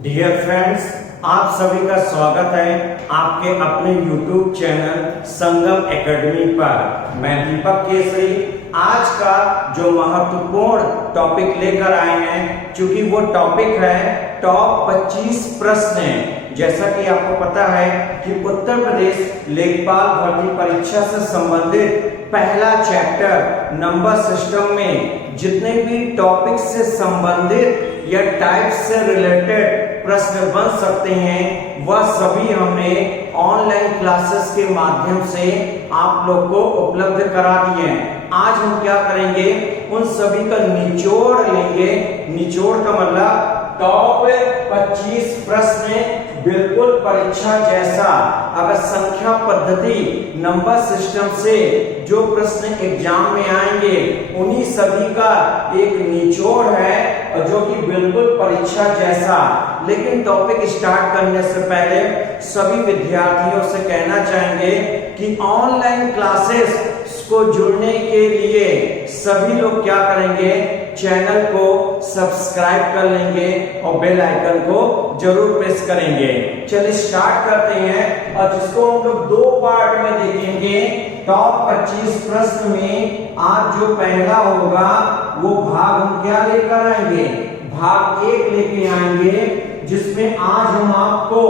Dear friends, आप सभी का स्वागत है आपके अपने YouTube चैनल संगम एकेडमी पर। मैं दीपक केसरी आज का जो महत्वपूर्ण टॉपिक लेकर आए हैं, चूंकि वो टॉपिक है टॉप 25 प्रश्न। जैसा कि आपको पता है कि उत्तर प्रदेश लेखपाल भर्ती परीक्षा से संबंधित पहला चैप्टर नंबर सिस्टम में जितने भी टॉपिक से संबंधित या टाइप से रिलेटेड प्रश्न बन सकते हैं वह सभी हमने ऑनलाइन क्लासेस के माध्यम से आप लोग को उपलब्ध करा दिए हैं। आज हम क्या करेंगे, उन सभी का निचोड़ लेंगे। निचोड़ का मतलब टॉप 25 प्रश्न बिल्कुल परीक्षा जैसा। अगर संख्या पद्धति नंबर सिस्टम से जो प्रश्न एग्जाम में आएंगे उन्हीं सभी का एक निचोड़ है और जो कि बिल्कुल परीक्षा जैसा। लेकिन टॉपिक स्टार्ट करने से पहले सभी विद्यार्थियों से कहना चाहेंगे कि ऑनलाइन क्लासेस को जुड़ने के लिए सभी लोग क्या करेंगे, चैनल को सब्सक्राइब कर लेंगे और बेल आइकन को जरूर प्रेस करेंगे। चलिए स्टार्ट करते हैं और जिसको हम लोग दो पार्ट में देखेंगे। टॉप 25 प्रश्न में आज जो पहला होगा वो भाग हम क्या लेकर आएंगे, भाग 1 लेके आएंगे, जिसमें आज हम आपको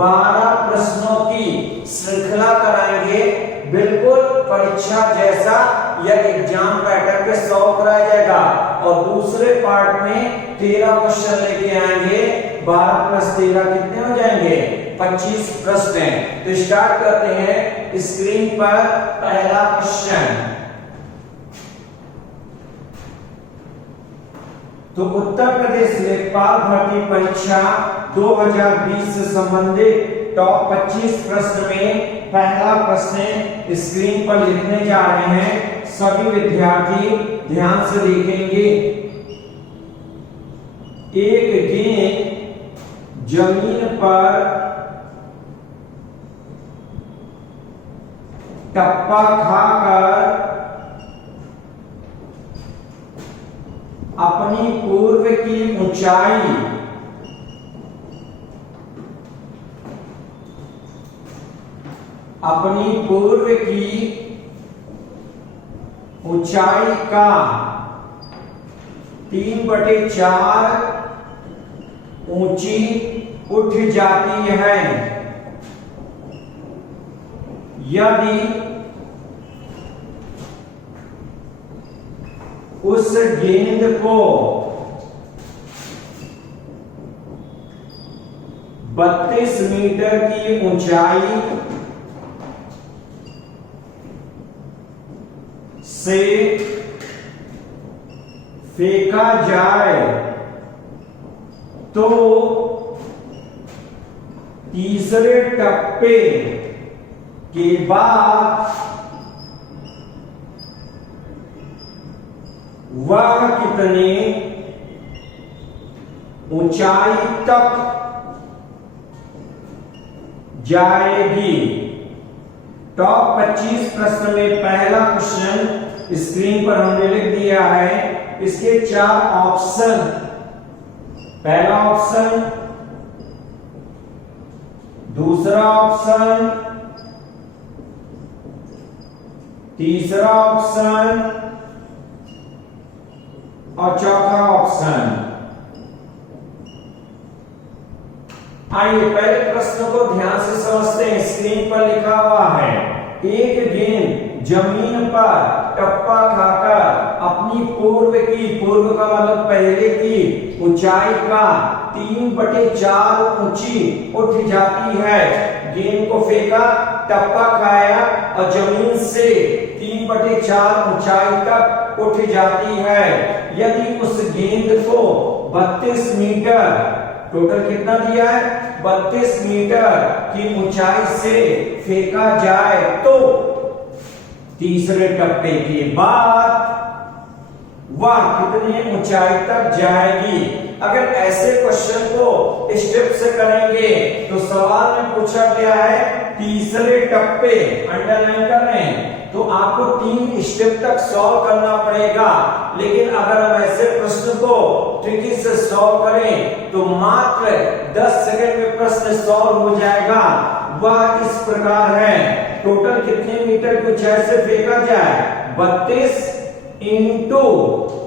12 प्रश्नों की श्रृंखला कराएंगे। बिल्कुल परीक्षा जैसा या एग्जाम पैटर्न पे सॉल्व कराया जाएगा। और दूसरे पार्ट में 13 क्वेश्चन लेके आएंगे। 12 प्लस 13 कितने हो जाएंगे, 25 प्रश्न हैं। तो स्टार्ट करते हैं। स्क्रीन पर पहला क्वेश्चन। तो उत्तर प्रदेश लेखपाल भर्ती परीक्षा 2020 से संबंधित टॉप 25 प्रश्न में पहला प्रश्न स्क्रीन पर लिखने जा रहे हैं। सभी विद्यार्थी ध्यान से देखेंगे। एक गेंद जमीन पर टप्पा खाकर अपनी पूर्व की ऊंचाई का 3/4 ऊंची उठ जाती है यदि उस गेंद को 32 मीटर की ऊंचाई से फेंका जाए तो तीसरे टप्पे के बाद वह कितने ऊंचाई तक जाएगी। टॉप 25 प्रश्न में पहला क्वेश्चन स्क्रीन पर हमने लिख दिया है। इसके 4 ऑप्शन। पहला ऑप्शन, दूसरा ऑप्शन, तीसरा ऑप्शन और चौथा ऑप्शन। आइए पहले प्रश्न को ध्यान से समझते हैं। स्क्रीन पर लिखा हुआ है, एक गेंद जमीन पर टप्पा खाकर अपनी पूर्व का मतलब पहले की ऊंचाई का 3/4 ऊंची उठ जाती है। गेंद को फेंका, टप्पा खाया और जमीन से 3/4 ऊंचाई तक उठ जाती है। यदि उस गेंद को 32 मीटर, टोटल कितना दिया है, 32 मीटर की ऊंचाई से फेंका जाए तो तीसरे टप्पे के बाद वह कितनी ऊंचाई तक जाएगी। अगर ऐसे क्वेश्चन को स्टेप से करेंगे तो सवाल में पूछा गया है तीसरे टप्पे, अंडरलाइन कर रहे हैं, तो आपको 3 स्टेप तक सॉल्व करना पड़ेगा। लेकिन अगर हम ऐसे प्रश्न को ट्रिकी से सॉल्व करें तो मात्र 10 सेकंड में प्रश्न सॉल्व हो जाएगा। वह इस प्रकार है, टोटल कितने मीटर की ऊंचाई से फेंका जाए, 32 इंटू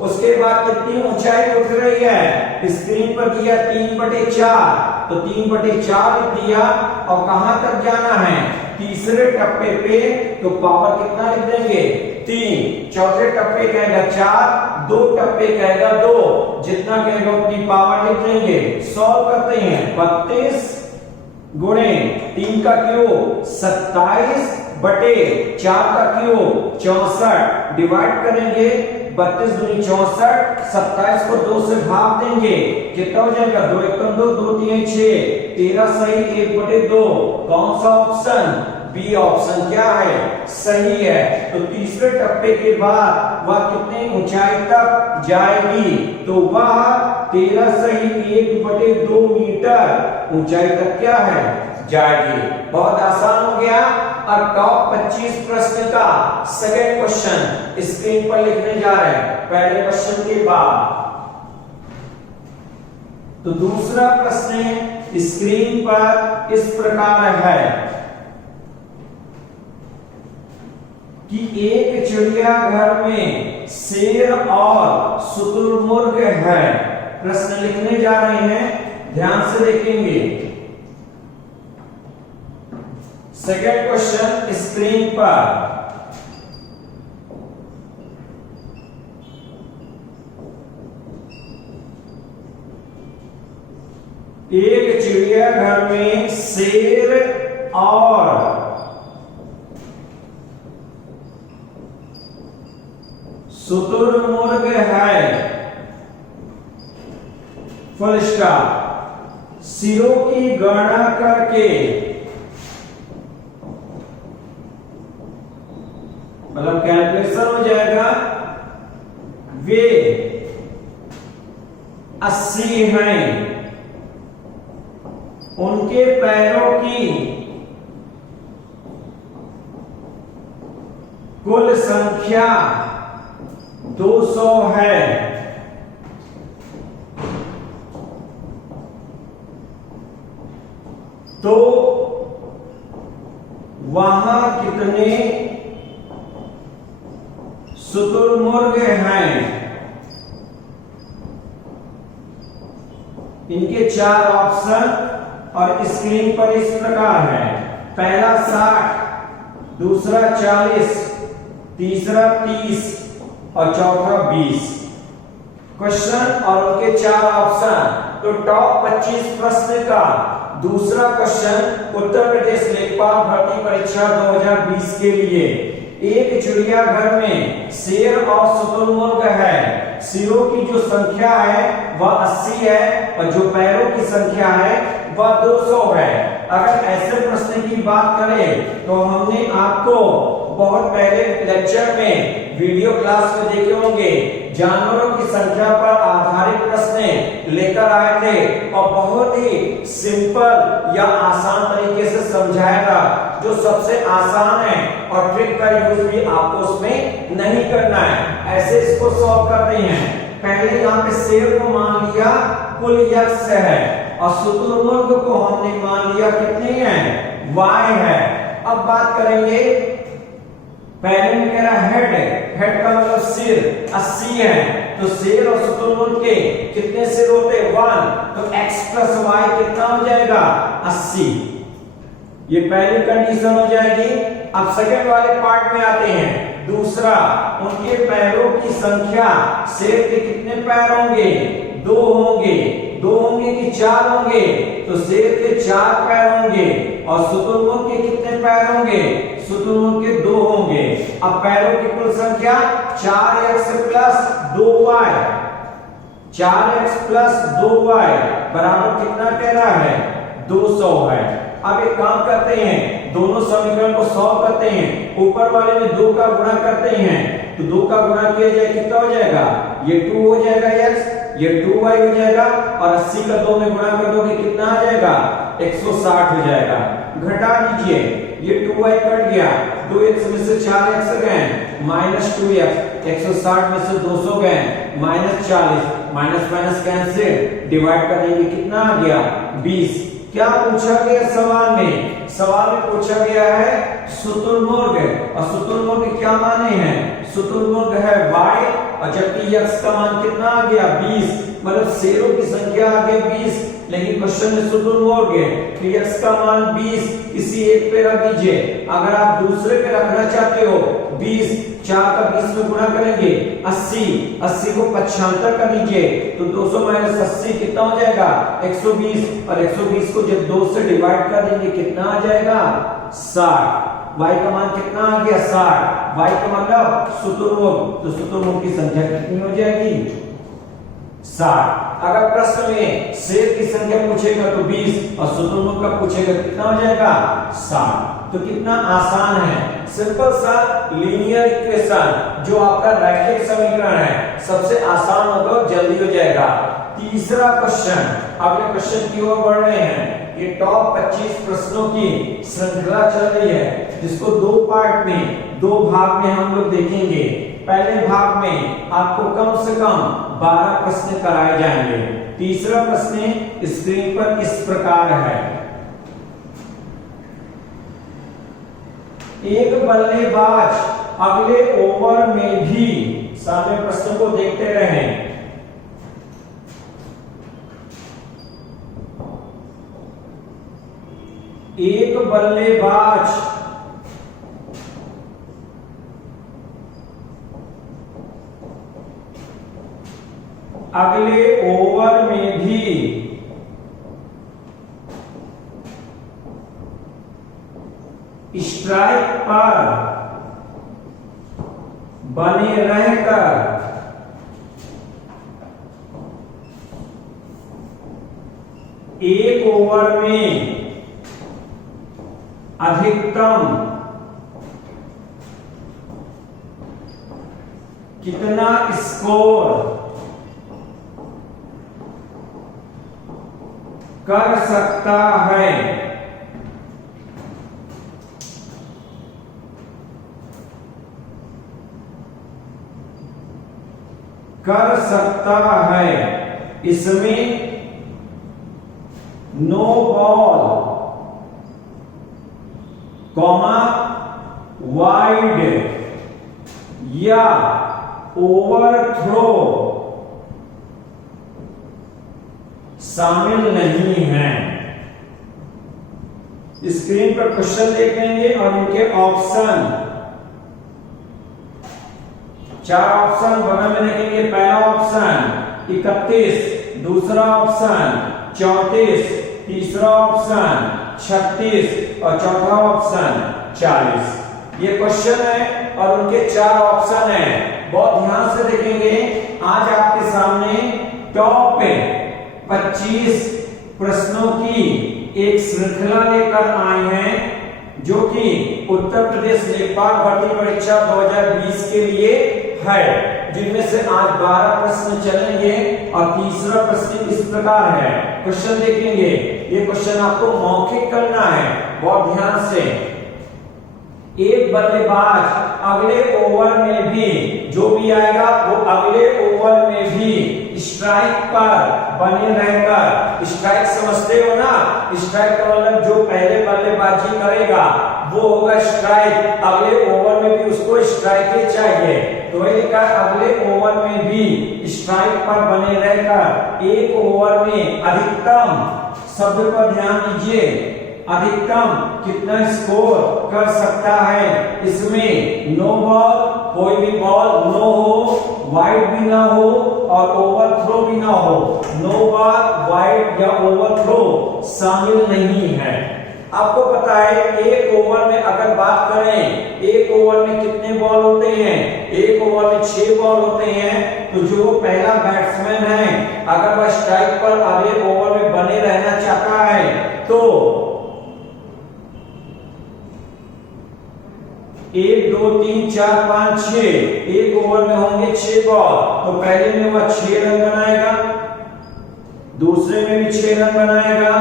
उसके बाद कितनी ऊंचाई उठ रही है, स्क्रीन पर दिया 3/4, तो 3/4 लिख दिया। और कहां तक जाना है, तीसरे टप्पे पे, तो पावर कितना लिख देंगे 3, चौथे टप्पे कहेगा 4, 2 टप्पे कहेगा 2, जितना कहेगा उतनी पावर लिख देंगे। सॉल्व करते हैं, 32 गुणे 3 का क्यूब 27 बटे 4 का क्यूब 64, डिवाइड करेंगे 32 दूनी 64, 27 को 2 से भाग देंगे, कितना हो जाएगा 2 एकम 2, 2 3 6, 13 सही 1/2। कौन सा ऑप्शन, बी ऑप्शन क्या है, सही है। तो तीसरे टप्पे के बाद वह कितनी ऊंचाई तक जाएगी, तो वह 13 सही 1/2 मीटर ऊंचाई तक क्या है, जाएगी। बहुत आसान हो गया। और टॉप 25 प्रश्न का सेकंड क्वेश्चन स्क्रीन पर लिखने जा रहे हैं, पहले क्वेश्चन के बाद। तो दूसरा प्रश्न स्क्रीन पर इस प्रकार है कि एक चिड़ियाघर में शेर और शुतुरमुर्ग है। प्रश्न लिखने जा रहे हैं, ध्यान से देखेंगे। सेकंड क्वेश्चन स्क्रीन पर, एक चिड़ियाघर में शेर और शुतुरमुर्ग है, फुल स्टॉप। सिरों की गणना करके, मतलब कैलकुलेशन हो जाएगा, वे 80 हैं। उनके पैरों की कुल संख्या 200 है। तो वहां कितने शुतुरमुर्ग हैं, इनके 4 ऑप्शन और स्क्रीन पर इस प्रकार है। पहला 60, दूसरा 40, तीसरा 30 और चौथा 20। क्वेश्चन और उनके 4 ऑप्शन। तो टॉप 25 प्रश्न का दूसरा क्वेश्चन उत्तर प्रदेश लेखपाल भर्ती परीक्षा 2020 के लिए। एक चिड़ियाघर में शेर और शुतुरमुर्ग है। सिरों की जो संख्या है वह 80 है और जो पैरों की संख्या है वह 200 है। अगर ऐसे प्रश्न की बात करें तो हमने आपको बहुत पहले लेक्चर में वीडियो क्लास में देखे होंगे, जानवरों की संख्या पर आधारित प्रश्न लेकर आए थे और बहुत ही सिंपल या आसान तरीके से समझाया था, जो सबसे आसान है और ट्रिक का यूज भी आपको उसमें नहीं करना है। ऐसे इसको सॉल्व करते हैं। पहले यहाँ पे शेर को मान लिया कुल x है और शुतुरमुर्ग को हमने मान लिया कितने हैं, y है। अब बात करेंगे, पहले में कह रहा हेड, हेड का मतलब सिर 80 है, तो शेर और शुतुरमुर्ग के कितने सिर होते हैं 1, तो x प्लस y कितना हो जाएगा 80। ये पहली कंडीशन हो जाएगी। अब सेकंड वाले पार्ट में आते हैं। दूसरा, उनके पैरों की संख्या, शेर के कितने पैर होंगे 2 होंगे, 2 होंगे कि 4 होंगे, तो शेर के 4 पैर होंगे और शुतुरमुर्ग के कितने पैर होंगे, शुतुरमुर्ग के 2 होंगे। अब पैरों की कुल संख्या 4x plus 2y, 4x plus 2y बराबर कितना कह रहा है 200 है। अब एक काम करते हैं, दोनों समीकरण को सॉल्व करते हैं। ऊपर वाले में 2 का गुणा करते हैं, तो 2 का गुणा किया जाए कितना हो जाएगा, ये 2 हो जाएगा x, ये 2y हो जाएगा और 80 का 2 में गुणा कर दोगे कितना आ जाएगा 160 हो जाएगा। घटा दीजिए, ये 2y कट गया, 2x में से 4x गए -2x, 160 में से 200 गए -40, माइनस माइनस कैंसिल, डिवाइड करेंगे कितना आ गया 20। क्या पूछा गया सवाल में? सवाल में पूछा गया है शुतुरमुर्ग, और शुतुरमुर्ग के क्या माने हैं? शुतुरमुर्ग है y, और जबकि x का मान कितना आ गया 20, मतलब शेरों की संख्या आ गई 20, लेकिन क्वेश्चन में शुतुरमुर्ग है, तो x का मान 20 किसी एक पे रख दीजिए। अगर आप दूसरे पे रखना चाहते हो 20, 4 का 20 में गुणा करेंगे 80, 80 को 75 कर दीजिए, तो 200 माइनस 80 कितना हो जाएगा 120, और 120 को जब 2 से डिवाइड कर देंगे कितना आ जाएगा 60। y का मान कितना आ गया 60, y का मतलब शुतुरमुर्ग, तो शुतुरमुर्ग की संख्या कितनी हो जाएगी 60। अगर प्रश्न में शेर की संख्या पूछेगा तो 20, और शुतुरमुर्ग का पूछेगा कितना हो जाएगा 60। तो कितना आसान है, सिंपल सा लीनियर इक्वेशन जो आपका रैखिक समीकरण है, सबसे आसान होगा, जल्दी हो जाएगा। तीसरा क्वेश्चन, अगले क्वेश्चन की ओर बढ़ रहे हैं। ये टॉप 25 प्रश्नों की श्रृंखला चल रही है, जिसको दो पार्ट में, दो भाग में हम लोग देखेंगे। पहले भाग में आपको कम से कम 12 प्रश्न कराए जाएंगे। तीसरा प्रश्न स्क्रीन पर इस प्रकार है। एक बल्लेबाज अगले ओवर में भी, सामने प्रश्न को देखते रहें, एक बल्लेबाज अगले ओवर में भी स्ट्राइक पर बने रहकर एक ओवर में अधिकतम कितना स्कोर कर सकता है, कर सकता है। इसमें नो बॉल कॉमा वाइड या ओवरथ्रो शामिल नहीं है। स्क्रीन पर क्वेश्चन देख लेंगे और इनके ऑप्शन, 4 ऑप्शन बगल में देखेंगे। पहला ऑप्शन 31, दूसरा ऑप्शन 34, तीसरा ऑप्शन 36 और चौथा ऑप्शन 40। ये क्वेश्चन है और उनके 4 ऑप्शन हैं। बहुत ध्यान से देखेंगे। आज आपके सामने टॉप 25 प्रश्नों की एक श्रृंखला लेकर आए हैं, जो कि उत्तर प्रदेश लेखपाल भर्ती परीक्षा 2020 के लिए है, जिनमें से आज 12 प्रश्न चलेंगे और तीसरा प्रश्न इस प्रकार है। क्वेश्चन देखेंगे, ये क्वेश्चन आपको मौखिक करना है, बहुत ध्यान से। एक बल्लेबाज अगले ओवर में भी, जो भी आएगा वो अगले ओवर में भी स्ट्राइक पर बने रहकर, स्ट्राइक समझते हो ना, स्ट्राइक का मतलब जो पहले बल्लेबाजी करेगा वो होगा स्ट्राइक, अगले ओवर में भी उसको स्ट्राइक ही चाहिए, तो वही लिखा अगले ओवर में भी स्ट्राइक पर बने रहकर एक ओवर में अधिकतम, शब्द पर ध्यान दीजिए, अधिकतम कितना स्कोर कर सकता है। इसमें नो बॉल, कोई भी बॉल नो हो, वाइड भी ना हो और ओवरथ्रो भी ना हो, नो बॉल, वाइड या ओवरथ्रो शामिल नहीं है। आपको पता है एक ओवर में अगर बात करें, एक ओवर में कितने बॉल होते हैं, एक ओवर में 6 बॉल होते हैं, तो जो पहला बैट्समैन है अगर वह स्ट्राइक पर अगले ओवर में बने रहना चाहता है तो 1 2 3 4 5 6, एक ओवर में होंगे 6 बॉल, तो पहले में वह 6 रन बनाएगा, दूसरे में भी 6 रन बनाएगा,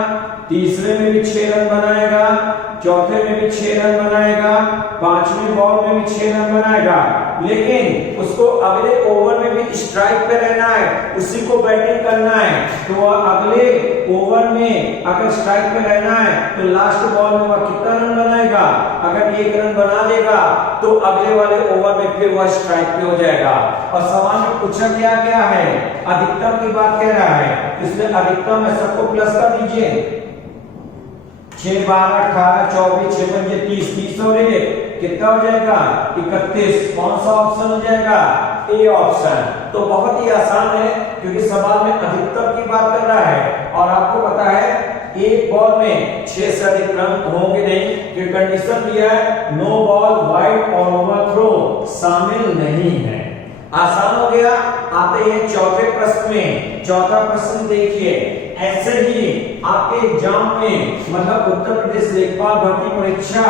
तीसरे में भी 6 रन बनाएगा, चौथे में भी 6 रन बनाएगा, पांचवें बॉल में भी 6 रन बनाएगा। लेकिन उसको अगले ओवर में भी स्ट्राइक पे रहना है, उसी को बैटिंग करना है। तो वह अगले ओवर में अगर स्ट्राइक पे रहना है तो लास्ट बॉल में वह कितना रन बनाएगा? अगर 1 रन बना देगा तो अगले वाले ओवर में फिर वह स्ट्राइक पे हो जाएगा। और सवाल में पूछा क्या गया है? अधिकतम की बात कह रहा है, इसलिए अधिकतम है, सबको प्लस कर दीजिए। 6 12 18 24 6 5 30 30 हो रही है, कितना हो जाएगा? 31। कौन सा ऑप्शन हो जाएगा? A option. तो बहुत ही आसान है क्योंकि सवाल में अधिकतम की बात कर रहा है और आपको पता है एक बॉल में 6 से अधिक रन होंगे नहीं, क्योंकि कंडीशन दिया है नो बॉल वाइड और ओवरथ्रो शामिल नहीं है। आसान हो गया। आते हैं चौथे प्रश्न में। चौथा प्रश्न देखिए, ऐसे ही आपके एग्जाम में मतलब उत्तर प्रदेश लेखपाल भर्ती परीक्षा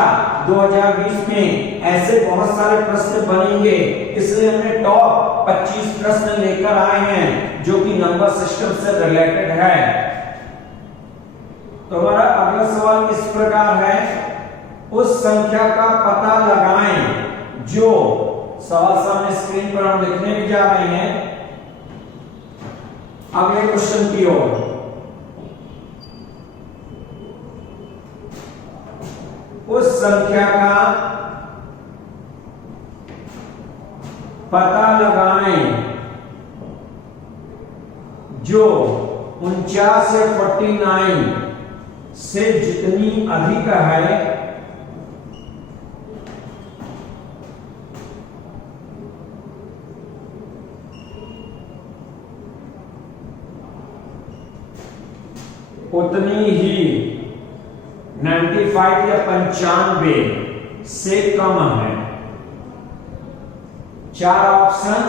2020 में ऐसे बहुत सारे प्रश्न बनेंगे, इसलिए हमने टॉप 25 प्रश्न लेकर आए हैं जो कि नंबर सिस्टम से रिलेटेड है। तो हमारा अगला सवाल इस प्रकार है, उस संख्या का पता लगाएं जो, सवाल सामने स्क्रीन पर हम लिखने भी जा रहे हैं अगले क्वेश्चन की ओर। उस संख्या का पता लगाएं जो 49 या 49 से जितनी अधिक है उतनी ही 95 या 95 से कम है। 4 ऑप्शन,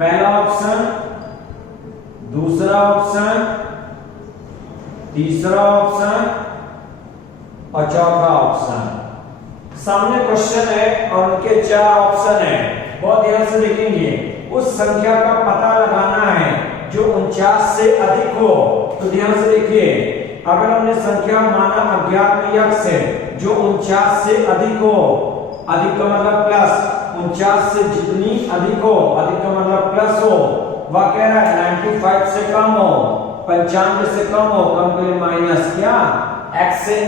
पहला ऑप्शन, दूसरा ऑप्शन, तीसरा ऑप्शन और चौथा ऑप्शन। सामने क्वेश्चन है और उनके 4 ऑप्शन है, बहुत ध्यान से देखेंगे। उस संख्या का पता लगाना है जो 49 से अधिक हो। तो ध्यान से देखिए, अगर हमने संख्या माना अज्ञात में x है जो 49 से अधिक हो, अधिक का मतलब प्लस, 49 से जितनी अधिक हो, अधिक का मतलब प्लस हो, वह कह रहा है 95 से कम हो, 95 से कम हो, कम के लिए माइनस क्या x से,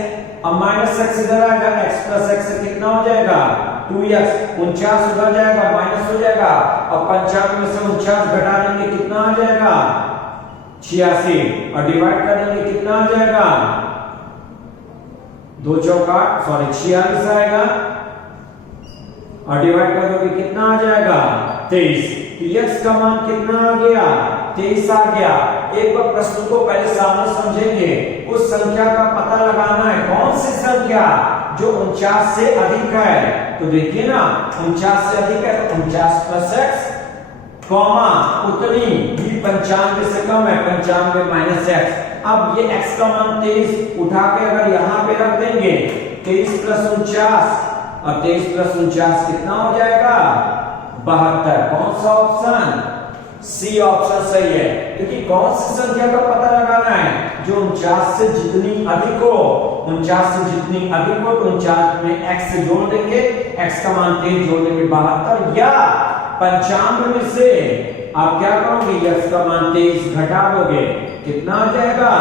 अब माइनस x इधर आएगा, x प्लस x से कितना हो जाएगा 2x, 49 उधर जाएगा माइनस हो जाएगा, अब 95 में से 49 घटा देंगे कितना आ जाएगा 86 और डिवाइड कर देंगे कितना आ जाएगा 2 चौका 46 आएगा और डिवाइड कर दोगे कितना आ जाएगा 23। तो x का मान कितना आ गया 23 आ गया। एक बार प्रश्न को पहले सामने समझेंगे। उस संख्या का पता लगाना है, कौन सी संख्या जो 49 से अधिक है। तो देखिए ना 49 से अधिक है तो 49 प्लस x कॉमा उतनी भी 95 से कम है, 95 माइनस x। अब ये x का मान 23 उठा के अगर यहाँ पे रख देंगे 23 प्लस 49 और 23 प्लस 49 कितना हो जाएगा 72। कौन सा ऑप्शन सी ऑप्शन सही है, क्योंकि कौन सी संख्या का पता लगाना है जो 49 से जितनी अधिक हो, 49 से जितनी अधिक हो तो 49 में x से जोड़ देंगे, x का मान 23 जोड़ देंगे 72 या 95 में से आप क्या करोगे x का मान 23 घटा दोगे कितना आ जाएगा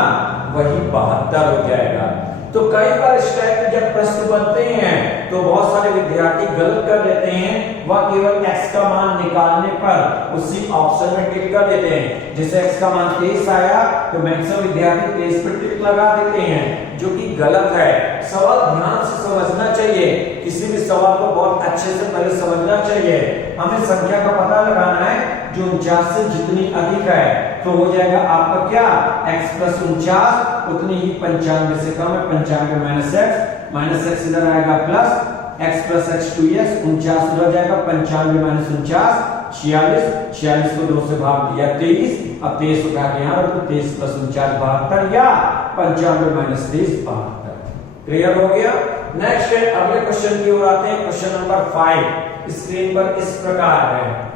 वही 72 हो जाएगा। तो कई बार इस टाइप के जब प्रश्न बनते हैं तो बहुत सारे विद्यार्थी गलत कर देते हैं, वह केवल x का मान निकालने पर उसी ऑप्शन में टिक कर देते हैं। जैसे x का मान 23 आया तो मैक्सिमम विद्यार्थी 23 पर टिक लगा देते हैं, जो कि गलत है। सवाल ध्यान से समझना चाहिए, किसी भी सवाल को बहुत अच्छे से पहले समझना चाहिए। हमें संख्या का पता लगाना है जो 49 से जितनी अधिक है, तो हो जाएगा आपका क्या x प्लस 49 उतनी ही 95 से कम है, 95 माइनस x इधर आएगा plus x plus x 2x, 49 उधर जाएगा 95 माइनस 49 46, 46 को 2 से भाग दिया 23, अब 23 उठा के यहाँ रखो 23 प्लस 49 72 या 95 माइनस 23 72। क्लियर हो गया। नेक्स्ट है अगले क्वेश्चन की ओर आते हैं। क्वेश्चन नंबर 5 स्क्रीन पर इस प्रकार है,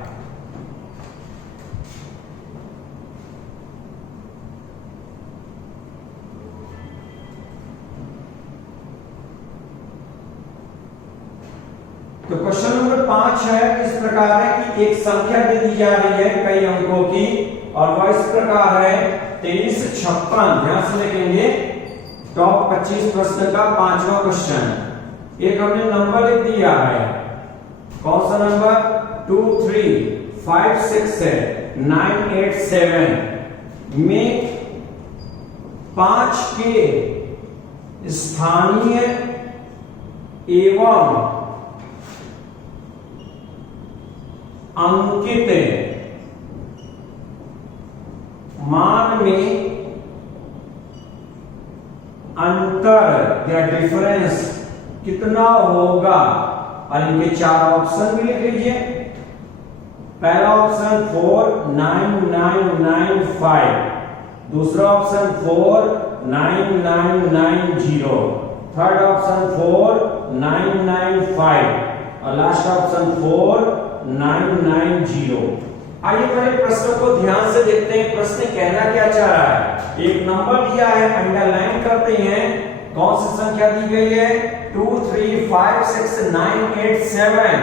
तो क्वेश्चन नंबर 5 है, इस प्रकार है कि एक संख्या दे दी जा रही है कई अंकों की और वह इस प्रकार है 2356। ध्यान से देखेंगे, टॉप 25 प्रश्न का 5वां क्वेश्चन। एक हमने नंबर लिख दिया है, कौन सा नंबर? 2 3 5 6 है 9 8 7 में 5 के स्थानीय एवं अंकित मान में अंतर या डिफरेंस कितना होगा? और इनके 4 ऑप्शन भी लिख लीजिए। पहला ऑप्शन 4 9 9 9 5, दूसरा ऑप्शन 4 9 9 9 0, थर्ड ऑप्शन 4 9 9 5 और लास्ट ऑप्शन 4 9 9 0। आइए पहले प्रश्न को ध्यान से देखते हैं, प्रश्न कहना क्या चाह रहा है। एक नंबर दिया है, अंडरलाइन करते हैं, कौन सी संख्या दी गई है? 2 3 5 6 9 8 7,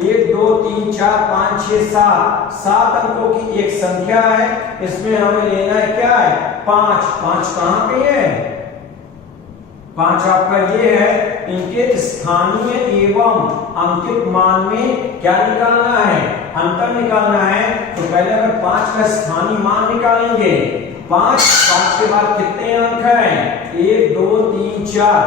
1 2 3 4 5 6 7, 7 अंकों की एक संख्या है। इसमें हमें लेना है क्या है? 5। 5 कहां पे है? 5 आपका ये है, इनके स्थानीय एवं अंकित मान में क्या निकालना है? अंतर निकालना है। तो पहले अगर 5 का स्थानीय मान निकालेंगे, 5 के बाद कितने अंक हैं? 1 2 3 4,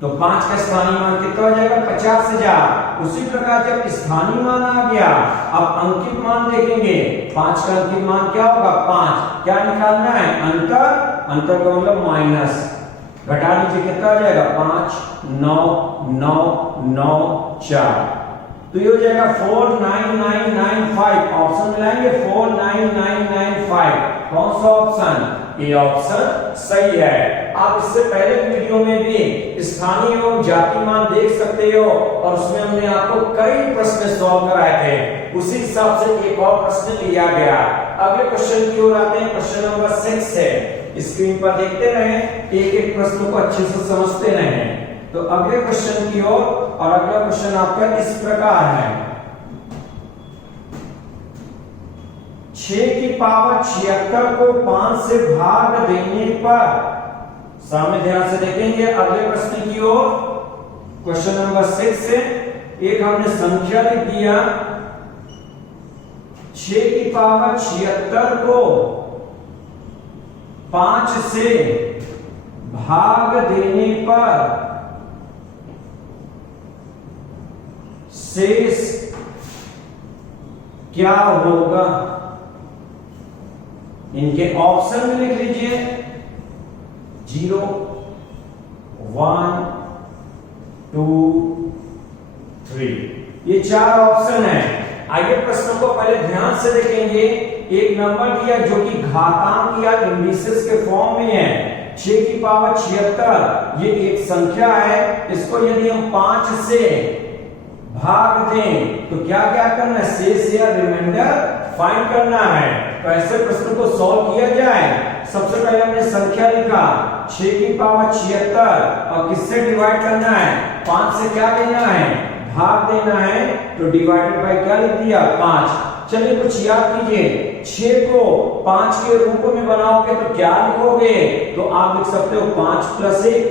तो 5 का स्थानीय मान कितना हो जाएगा? 50,000। उसी प्रकार जब स्थानीय मान आ गया, अब अंकित मान देखेंगे, 5 का अंकित मान क्या होगा? 5। क्या निकालना है? अंतर। अंतर का मतलब माइनस, घटा लीजिए, कितना हो जाएगा? 5 9 9 9 4, तो ये हो जाएगा 49995। ऑप्शन मिलाएंगे 49995। कौन सा ऑप्शन? ये ऑप्शन सही है। आप इससे पहले वीडियो में भी स्थानीय एवं जाति मान देख सकते हो और उसमें हमने आपको कई प्रश्न सॉल्व कराए थे, उसी हिसाब से एक और प्रश्न लिया गया। अगले क्वेश्चन की ओर आते हैं, क्वेश्चन नंबर 6 है। स्क्रीन पर देखते रहें, एक एक प्रश्न को अच्छे से समझते रहें। तो अगले क्वेश्चन की ओर, और अगला क्वेश्चन आपका इस प्रकार है, 6 की पावर 76 को 5 से भाग देने पर, सामने ध्यान से देखेंगे अगले प्रश्न की ओर, क्वेश्चन नंबर 6 से एक हमने संख्या लिख दिया, 6 की पावर 76 को 5 से भाग देने पर शेष क्या होगा? इनके ऑप्शन में लिख लीजिए, 0 1 2 3, ये 4 ऑप्शन है। आइए प्रश्न को पहले ध्यान से देखेंगे। एक नंबर दिया जो कि घातांक या इंडिसेस के फॉर्म में है, 6 की पावर 76, ये एक संख्या है। इसको यदि हम 5 से भाग दें तो क्या क्या करना है? शेष या रिमाइंडर फाइंड करना है। तो ऐसे प्रश्न को सॉल्व किया जाए। सबसे पहले हमने संख्या लिखा 6 की पावर 76 और किससे डिवाइड करना है? 5 से क्या देना है? भाग देना है। तो डिवाइडेड बाय क्या लिख दिया? 5। चलिए कुछ याद कीजिए, 6 को 5 के रूप में बनाओगे तो क्या लिखोगे? तो आप लिख सकते हो 5 + 1,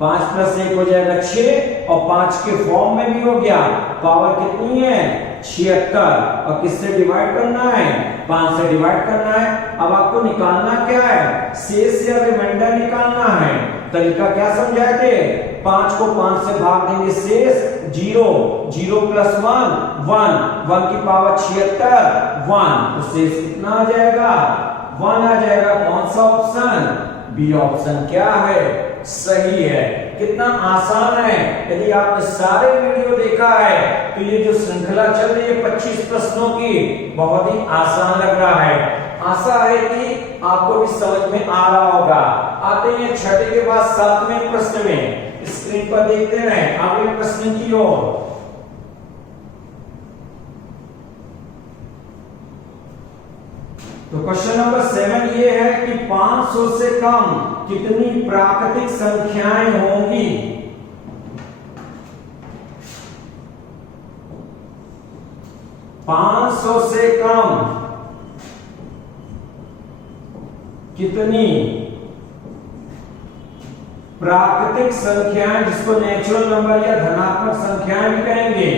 5 + 1 हो जाएगा 6 और 5 के फॉर्म में भी हो गया। पावर कितनी है? 76 और किससे डिवाइड करना है? 5 से डिवाइड करना है। अब आपको निकालना क्या है? शेष या रिमाइंडर निकालना है। तरीका क्या समझाए थे? 5 को 5 से भाग देंगे, शेष 0, 0 + 1 1, 1 की पावर 76 1, तो शेष कितना आ जाएगा? 1 आ जाएगा। कौन सा ऑप्शन? बी ऑप्शन क्या है? सही है। कितना आसान है। यदि आपने सारे वीडियो देखा है तो ये जो श्रृंखला चल रही है 25 प्रश्नों की, बहुत ही आसान लग रहा है। आशा है कि आपको भी समझ में आ रहा होगा। आते हैं छठे के बाद 7वें प्रश्न में। स्क्रीन पर देखते रहें अगले प्रश्न की ओर। तो क्वेश्चन नंबर 7 ये है कि 500 से कम कितनी प्राकृतिक संख्याएं होंगी? 500 से कम कितनी प्राकृतिक संख्याएं, जिसको नेचुरल नंबर या धनात्मक संख्याएं भी कहेंगे,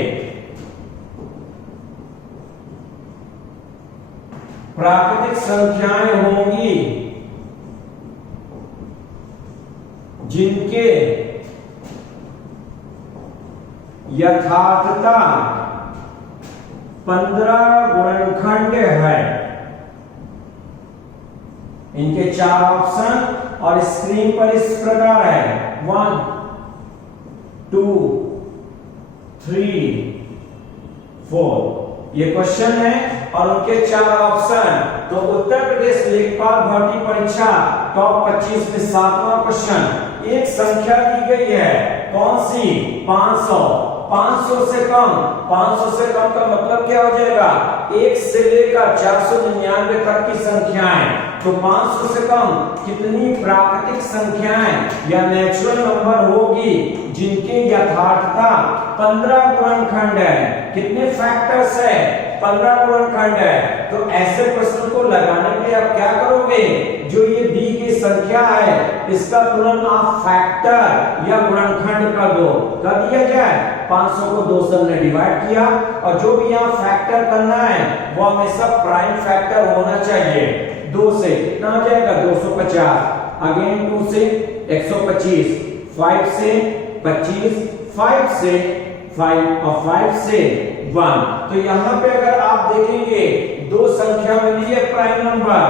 प्राकृतिक संख्याएं होंगी जिनके यथार्थता 15 गुणनखंड है। इनके 4 ऑप्शन और स्क्रीन पर इस प्रकार है 1 2 3 4। ये क्वेश्चन है और उनके 4 ऑप्शन। तो उत्तर प्रदेश लेखपाल भर्ती परीक्षा टॉप 25 में 7वां क्वेश्चन। एक संख्या दी गई है, कौन सी? 500। 500 से कम, 500 से कम का मतलब क्या हो जाएगा? 1 से लेकर 499 तक की संख्याएं। तो 500 से कम कितनी प्राकृतिक संख्याएं या नेचुरल नंबर होगी जिनके यथार्थता 15 गुणनखंड है? कितने फैक्टर्स है? 15 गुणनखंड है। तो ऐसे प्रश्न को लगाने के लिए आप क्या करोगे? जो ये दी गई संख्या है इसका तुरंत आप फैक्टर या गुणनखंड कर दो। कर दिया जाए 500 को 2 से हमने डिवाइड किया और जो भी यहाँ फैक्टर करना है वो हमेशा प्राइम फैक्टर होना चाहिए। 2 से कितना हो जाएगा? 250। अगेन 2 से 125, 5 से 25, 5 से 5 और 5 से 1। तो यहाँ पे अगर आप देखेंगे 2 संख्या मिली है प्राइम नंबर,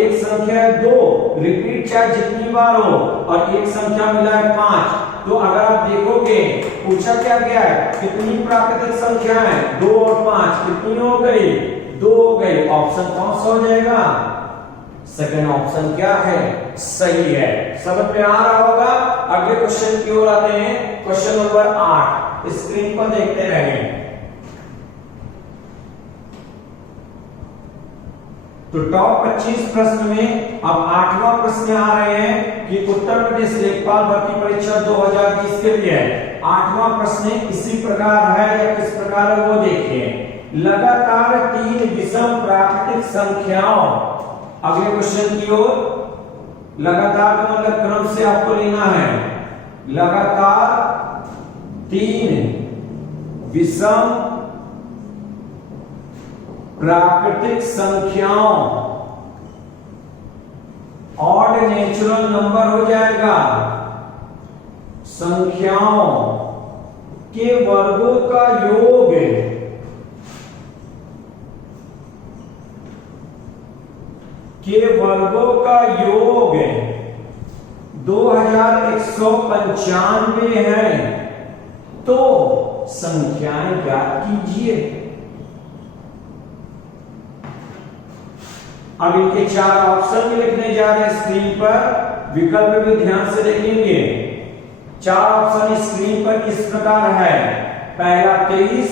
एक संख्या है 2, रिपीट चाहे जितनी बार हो, और एक संख्या मिला है 5। तो अगर आप देखोगे पूछा क्या गया है? कितनी प्राकृतिक संख्या है? 2 और 5 कितनी हो गई? 2 हो गई। ऑप्शन कौन सा हो जाएगा? सेकंड ऑप्शन क्या है? सही है। समझ में आ रहा होगा। अगले क्वेश्चन की ओर आते हैं। क्वेश्चन नंबर 8 स्क्रीन पर देखते रहें। तो टॉप 25 प्रश्न में अब 8वां प्रश्न आ रहे हैं कि उत्तर प्रदेश लेखपाल भर्ती परीक्षा 2020 के लिए 8वां प्रश्न इसी प्रकार है या किस प्रकार है वो देखिए। लगातार 3 विषम प्राकृतिक संख्याओं, अगले क्वेश्चन की ओर। लगातार का मतलब क्रम से आपको लेना है। लगातार 3 विषम प्राकृतिक संख्याओं, ऑड नेचुरल नंबर हो जाएगा, संख्याओं के वर्गों का योग, के वर्गों का योग 2195 है। तो संख्याएं ज्ञात कीजिए। अब इनके 4 ऑप्शन भी लिखने जा रहे हैं स्क्रीन पर, विकल्प भी ध्यान से देखेंगे। 4 ऑप्शन स्क्रीन पर इस प्रकार है। पहला 23,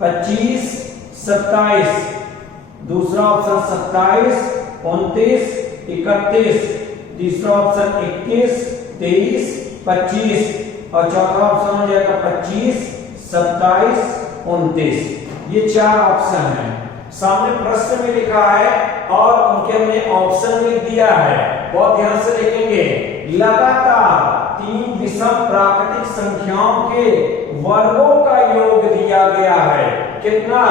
25, 27, दूसरा ऑप्शन 27, 29, 31, तीसरा ऑप्शन 21, 23, 25 और चौथा ऑप्शन हो जाएगा 25, 27, 29। ये 4 ऑप्शन हैं। सामने प्रश्न में लिखा है और उनके हमने ऑप्शन भी दिया है, बहुत ध्यान से देखेंगे। लगातार 3 विषम प्राकृतिक संख्याओं के वर्गों का योग दिया गया है। कितना?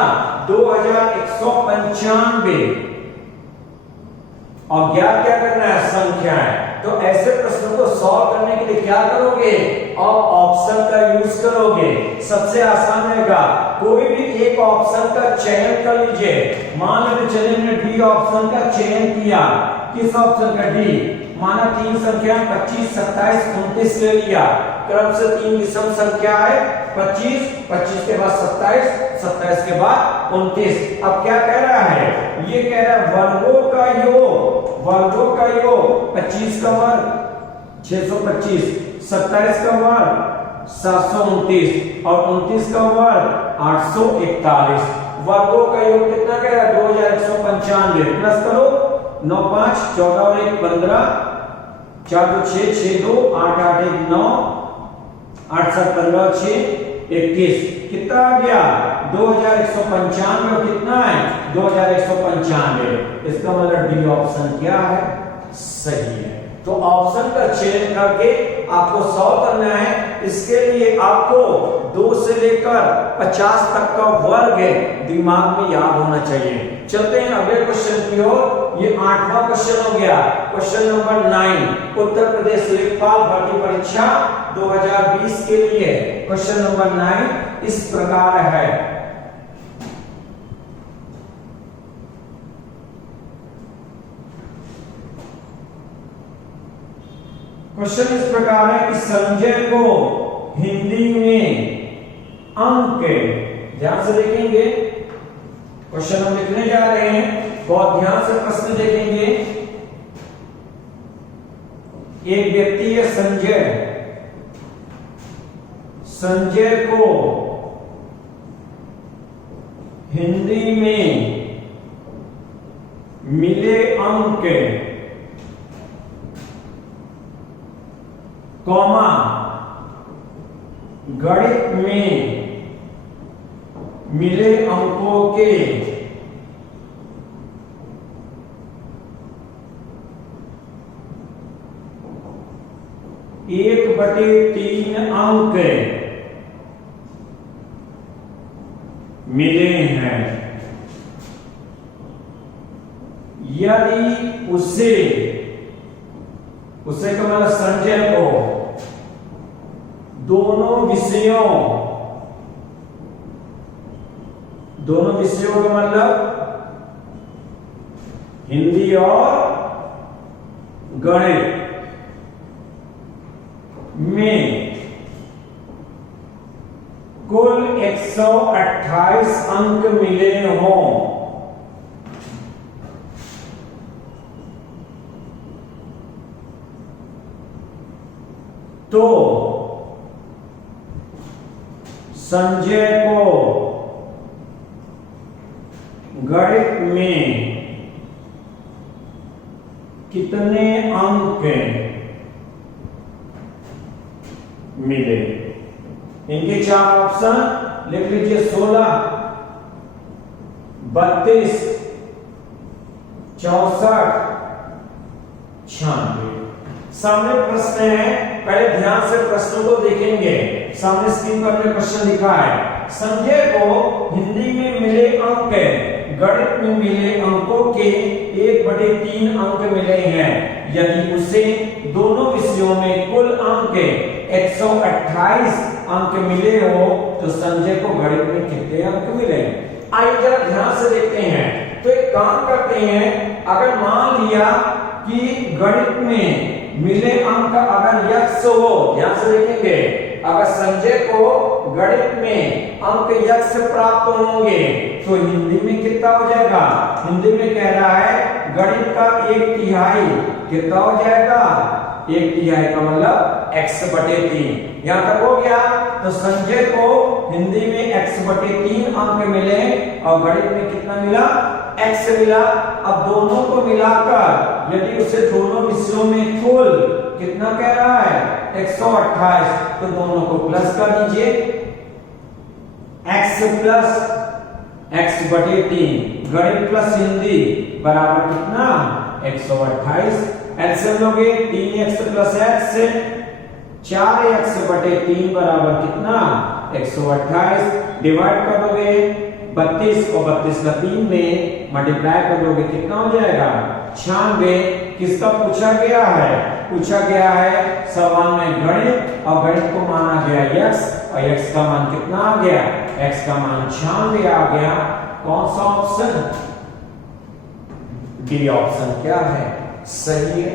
2195। और ज्ञात क्या करना है? संख्याएं। तो ऐसे प्रश्नों को सॉल्व करने के लिए क्या करोगे? आप ऑप्शन का यूज करोगे। सबसे आसान रहेगा, कोई भी एक ऑप्शन का चयन कर लीजिए। मान लीजिए चलिए हमने डी ऑप्शन का चयन किया। किस ऑप्शन का? डी। माना 3 संख्या 25, 27, 29 ले लिया। क्रम से 3 विषम संख्या है 25, 25 के बाद 27, 27 के बाद 29। अब क्या कह रहा है? ये कह रहा है वर्गों का योग, वर्गों का योग 25 का वर्ग 625, 27 का वर्ग 729 और 29 का वर्ग 841। वर्गों का योग कितना कह रहा है? 2195। प्लस करो 9 5 14 और 1 15, 4 2 6 6 2 8 8 1 9, 8 7 15 6 21। कितना आ गया? 2195 और कितना है 2195। इसका मतलब डी ऑप्शन क्या है, सही है। तो ऑप्शन का चयन करके आपको सॉल्व करना है। इसके लिए आपको 2 से लेकर 50 तक का वर्ग दिमाग में याद होना चाहिए। चलते हैं अगले क्वेश्चन की ओर। ये 8वां क्वेश्चन हो गया, क्वेश्चन नंबर 9, उत्तर प्रदेश लेखपाल भर्ती परीक्षा 2020 के लिए क्वेश्चन नंबर 9 इस प्रकार है। क्वेश्चन इस प्रकार है कि संजय को हिंदी में अंक, ध्यान से देखेंगे क्वेश्चन हम लिखने जा रहे हैं, बहुत ध्यान से प्रश्न देखेंगे। एक व्यक्ति है संजय, संजय को हिंदी में मिले अंक, कॉमा गणित में मिले अंकों के एक बटे 3 अंक मिले हैं। यदि उसे का मतलब संजय को दोनों विषयों का मतलब हिंदी और गणित में कुल 128 अंक मिले हों तो संजय को गणित में कितने अंक मिले। इनके 4 ऑप्शन लिख लीजिए, 16, 32, 64, 96। सामने प्रश्न है, पहले ध्यान से प्रश्नों को देखेंगे। सामने स्क्रीन पर हमने क्वेश्चन लिखा है, संजय को हिंदी में मिले अंक, गणित में मिले अंकों के 1/3 अंक मिले हैं। यदि उसे दोनों विषयों में कुल अंक 128 अंक मिले हो तो संजय को गणित में कितने अंक मिले। आइए जरा ध्यान से देखते हैं। तो एक काम करते हैं, अगर मान लिया कि गणित में मिले अंक अगर यक्ष हो, ध्यान से देखेंगे, अगर संजय को गणित में अंक यक्ष प्राप्त होंगे तो हिंदी में कितना हो जाएगा। हिंदी में कह रहा है गणित का 1/3 कितना हो जाएगा, 1/3 का मतलब x/3। यहां तक हो गया। तो संजय को हिंदी में x/3 अंक मिले और गणित में कितना मिला, x मिला। अब दोनों को मिलाकर यदि उसे दोनों विषयों में कुल कितना कह रहा है 128, तो दोनों को प्लस कर दीजिए, x प्लस x/3 गणित प्लस हिंदी बराबर कितना 128। एलसीएम लोगे 3x प्लस x, 4x/3 बराबर कितना 128। डिवाइड कर दोगे 32 और 32 का 3 में मल्टीप्लाई कर दोगे कितना हो जाएगा 96। किसका पूछा गया है, पूछा गया है सवाल में गणित, और गणित को माना गया x, और x का मान कितना आ गया, x का मान 96 आ गया। कौन सा ऑप्शन, डी ऑप्शन क्या है, सही है।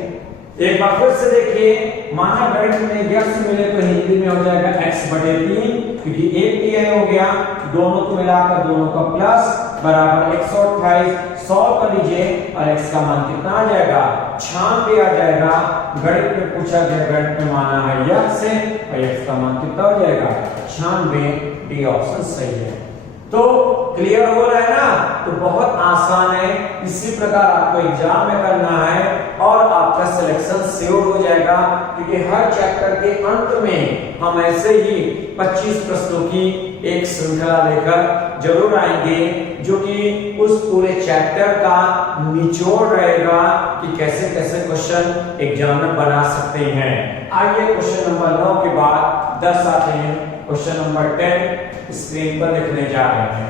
एक बार फिर से देखिए, माना गणित में यक्ष मिले तो हिंदी में हो जाएगा x/3, क्योंकि 1/3 हो गया, दोनों को मिलाकर दोनों का प्लस बराबर 128। सॉल्व कर लीजिए और x का मान कितना आ जाएगा 96 आ जाएगा। गणित में पूछा गया, गणित में माना है यक्ष और x का मान कितना हो जाएगा 96। डी ऑप्शन सही है। तो क्लियर हो रहा है ना, तो बहुत आसान है। इसी प्रकार आपको एग्जाम में करना है और आपका सिलेक्शन श्योर हो जाएगा, क्योंकि हर चैप्टर के अंत में हम ऐसे ही 25 प्रश्नों की एक श्रृंखला लेकर जरूर आएंगे, जो कि उस पूरे चैप्टर का निचोड़ रहेगा कि कैसे कैसे क्वेश्चन एग्जाम में बना सकते हैं। आइए क्वेश्चन नंबर 9 के बाद 10 आते हैं। क्वेश्चन नंबर 10 स्क्रीन पर लिखने जा रहे हैं।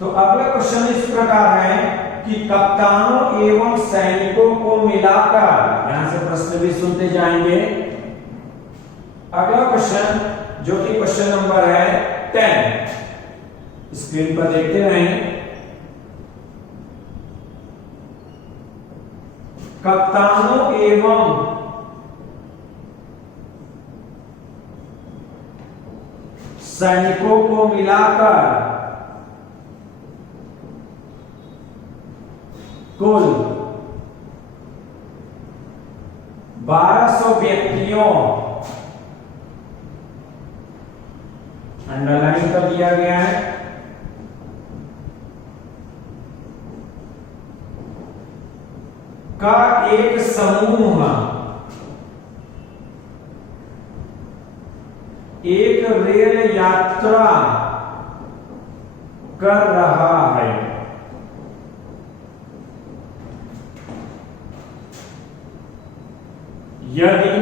तो अगला क्वेश्चन इस प्रकार है कि कप्तानों एवं सैनिकों को मिलाकर, यहां से प्रश्न भी सुनते जाएंगे। अगला क्वेश्चन जो कि क्वेश्चन नंबर है 10, स्क्रीन पर देखते रहें। कप्तानों एवं सैनिकों को मिलाकर कुल 1200 व्यक्तियों, अंडरलाइन कर दिया गया है, का एक समूह एक रेल यात्रा कर रहा है। यदि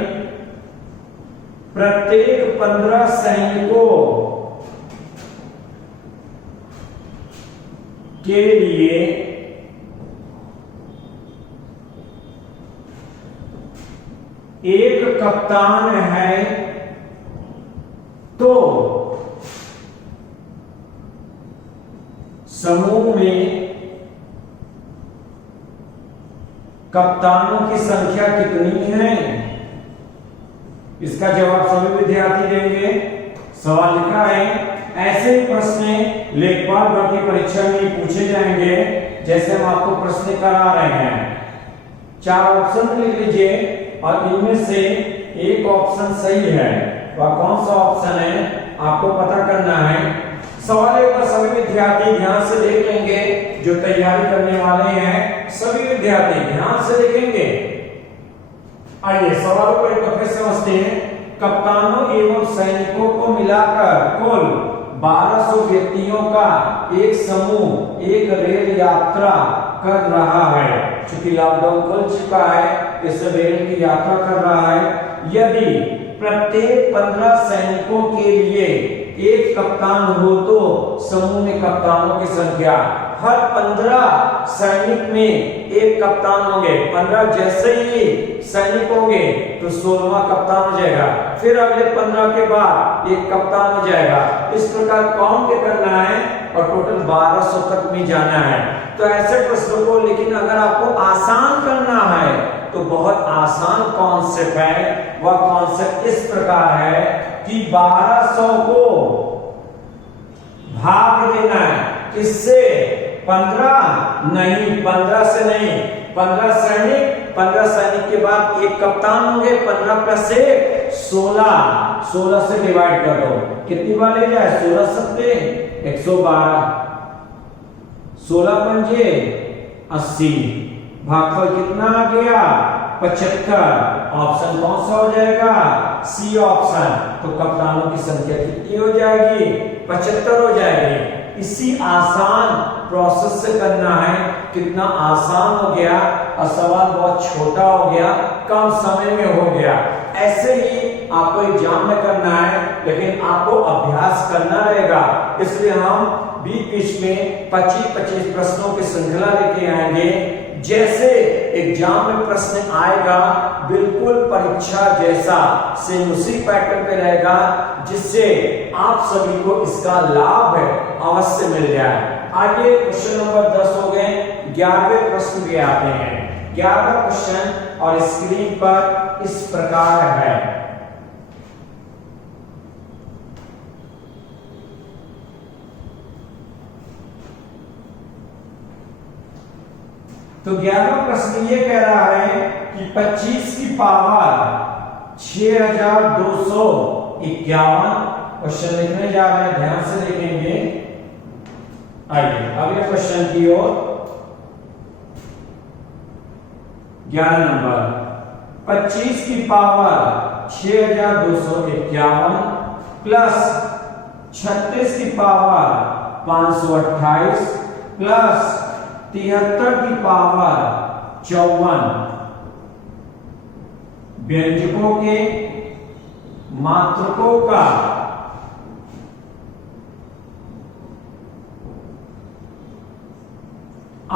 प्रत्येक 15 सैनिकों के लिए एक कप्तान है तो समूह में कप्तानों की संख्या कितनी है? इसका जवाब सभी विद्यार्थी देंगे। सवाल लिखा है, ऐसे प्रश्न लेखपाल भर्ती परीक्षा में पूछे जाएंगे जैसे हम आपको प्रश्न करा रहे हैं। 4 ऑप्शन लिख लीजिए और इनमें से एक ऑप्शन सही है। वह कौन सा ऑप्शन है आपको पता करना है। सवाल एक बार सभी विद्यार्थी ध्यान से देख लेंगे, जो तैयारी करने वाले हैं सभी विद्यार्थी ध्यान से देखेंगे। आइए सवालों को एक बार फिर समझते हैं। कप्तानों एवं सैनिकों को मिलाकर कुल 1200 व्यक्तियों का एक समूह एक रेल यात्रा कर रहा है। चूंकि लॉकडाउन खुल चुका है, इस रेल की यात्रा कर रहा है। यदि प्रत्येक 15 सैनिकों के लिए एक कप्तान हो तो समूह में कप्तानों की संख्या, हर 15 सैनिक में एक कप्तान होंगे। 15 जैसे ही सैनिक होंगे तो 16वां कप्तान हो जाएगा, फिर अगले 15 के बाद एक कप्तान हो जाएगा। इस प्रकार काउंट करना है और टोटल 1200 तक भी जाना है। तो ऐसे प्रश्नों को, लेकिन अगर आपको आसान करना है तो बहुत आसान कॉन्सेप्ट है। वह कॉन्सेप्ट इस प्रकार है कि 1200 को भाग देना है। किससे? 15 नहीं, 15 से नहीं। 15 सैनिक के बाद एक कप्तान होंगे। 15 प्लस 1 16 से डिवाइड कर दो, कितनी बार ले जाए? 16 सत्ते 112, 16 पंजे 80, भागफल कितना आ गया? 75। ऑप्शन कौन सा हो जाएगा? C option. तो कप्तानों की संख्या कितनी हो जाएगी? 75 हो जाएगी। इसी आसान प्रोसेस से करना है। कितना आसान हो गया और सवाल बहुत छोटा हो गया, कम समय में हो गया। ऐसे ही आपको एग्जाम में करना है, लेकिन आपको अभ्यास करना रहेगा। इसलिए हम बीच में 25-25 प्रश्नों की श्रृंखला लेके आएंगे। जैसे एग्जाम में प्रश्न आएगा बिल्कुल परीक्षा जैसा सेम उसी पैटर्न पे रहेगा, जिससे आप सभी को इसका लाभ अवश्य मिल जाए। आगे क्वेश्चन नंबर 10 हो गए। 11वें प्रश्न भी आते हैं। 11वां क्वेश्चन और स्क्रीन पर इस प्रकार है। तो 11वां प्रश्न ये कह रहा है कि 25 की पावर 6251। क्वेश्चन लिखने जा रहे हैं, ध्यान से देखेंगे। आइए अगले क्वेश्चन की ओर। 11 नंबर 25 की पावर 6251 प्लस 36 की पावर 528 प्लस 73 की पावर 54 व्यंजकों के मात्रकों का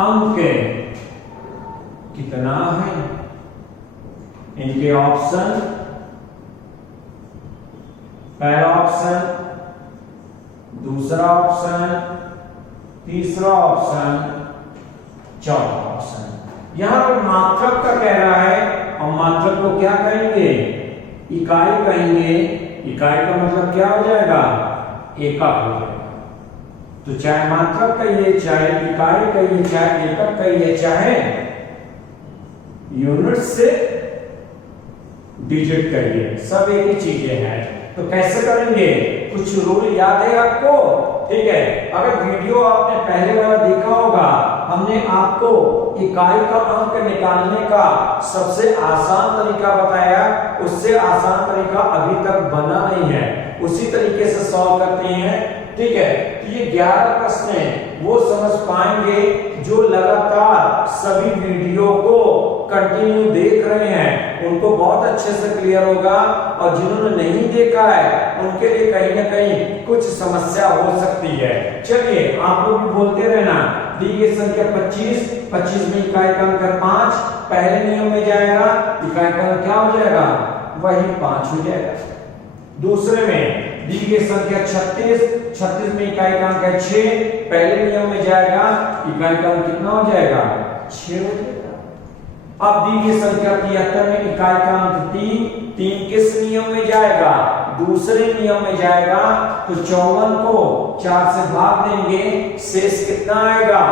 अंक कितना है? इनके ऑप्शन, पहला ऑप्शन, दूसरा ऑप्शन, तीसरा ऑप्शन, चौथा ऑप्शन। यहां पर मात्रक का कह रहा है और मात्रक को क्या कहेंगे? इकाई कहेंगे। इकाई का मतलब क्या हो जाएगा? एकक हो जाएगा। तो चाहे मात्रक कहिए, चाहे इकाई कहिए, चाहे एकक कहिए, चाहे यूनिट से डिजिट करिए, सब एक ही चीजें हैं। तो कैसे करेंगे? कुछ रूल याद है आपको? ठीक है, अगर वीडियो आपने पहले वाला देखा होगा, हमने आपको इकाई का अंक निकालने का सबसे आसान तरीका बताया। उससे आसान तरीका अभी तक बना नहीं है, उसी तरीके से सॉल्व करते हैं। ठीक है, तो ये 11 प्रश्न हैं, वो समझ पाएंगे जो लगातार सभी वीडियो को कंटिन्यू देख रहे हैं, उनको बहुत अच्छे से क्लियर होगा। और जिन्होंने नहीं देखा है उनके लिए कहीं ना कहीं कुछ समस्या हो सकती है। चलिए आप लोग भी बोलते रहना। दी गई संख्या 25, 25 में इकाई का अंक 5, पहले नियम में जाएगा, इकाई का अंक क्या हो जाएगा? वही 5 हो जाएगा। दूसरे में दी गई संख्या 36, 36 में इकाई का अंक है 6, पहले नियम में जाएगा, इकाई का अंक कितना हो जाएगा? 6 हो जाएगा। अब दी गई संख्या 73 में इकाई का अंक 3, 3 किस नियम में जाएगा? दूसरे नियम में जाएगा। तो 54 को 4 से भाग देंगे, शेष कितना आएगा?